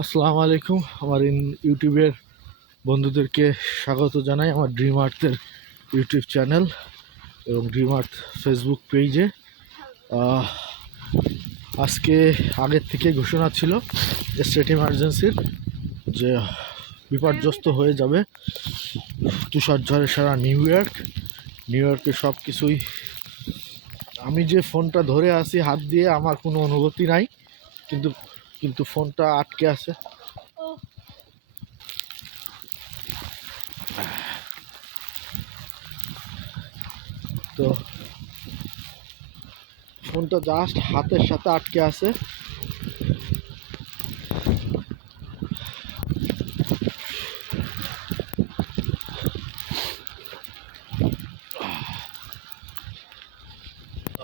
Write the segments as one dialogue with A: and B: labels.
A: আসসালামু আলাইকুম। আমার ইউটিউবের বন্ধুদেরকে স্বাগত জানাই আমার ড্রিম আর্থের ইউটিউব চ্যানেল এবং ড্রিম আর্থ ফেসবুক পেজে আজকে আগের থেকে ঘোষণা ছিল স্টেট ইমার্জেন্সির যে বিপর্যস্ত হয়ে যাবে তুষার ঝড়ে সারা নিউ ইয়র্ক নিউ ইয়র্কে সব কিছুই। আমি যে ফোনটা ধরে আসি হাত দিয়ে আমার কোনো অনুভূতি নাই। কিন্তু কিন্তু ফোনটা আটকে আছে। তো ফোনটা জাস্ট হাতের সাথে আটকে আছে।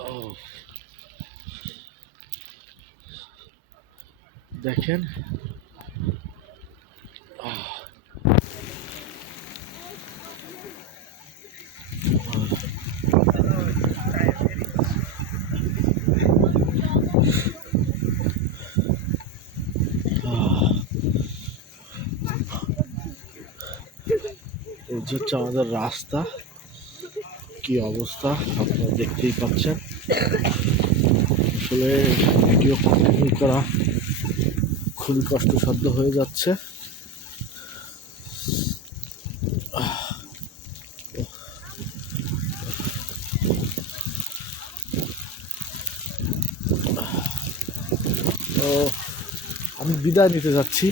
A: ও দেখেন। এই হচ্ছে আমাদের রাস্তা কি অবস্থা আপনারা দেখতেই পাচ্ছেন আসলে ভিডিও কন্টিনিউ করা খুবই কষ্টসাধ্য হয়ে যাচ্ছে। তো আমি বিদায় নিতে যাচ্ছি,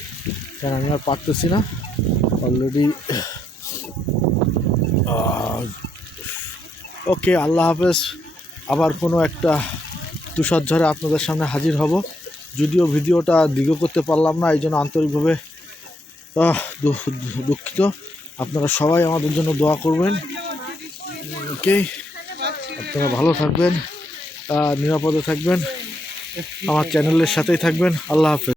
A: কারণ আমি আর পারতেছি না। অলরেডি ওকে আল্লাহ হাফেজ। আবার কোনো একটা তুষার ঝড়ে আপনাদের সামনে হাজির হব। যদিও ভিডিওটা দীর্ঘ করতে পারলাম না, এই জন্য আন্তরিকভাবে দুঃখিত। আপনারা সবাই আমাদের জন্য দোয়া করবেন। ওকে? আপনারা ভালো থাকবেন নিরাপদে থাকবেন। আমার চ্যানেলের সাথেই থাকবেন। আল্লাহ হাফেজ।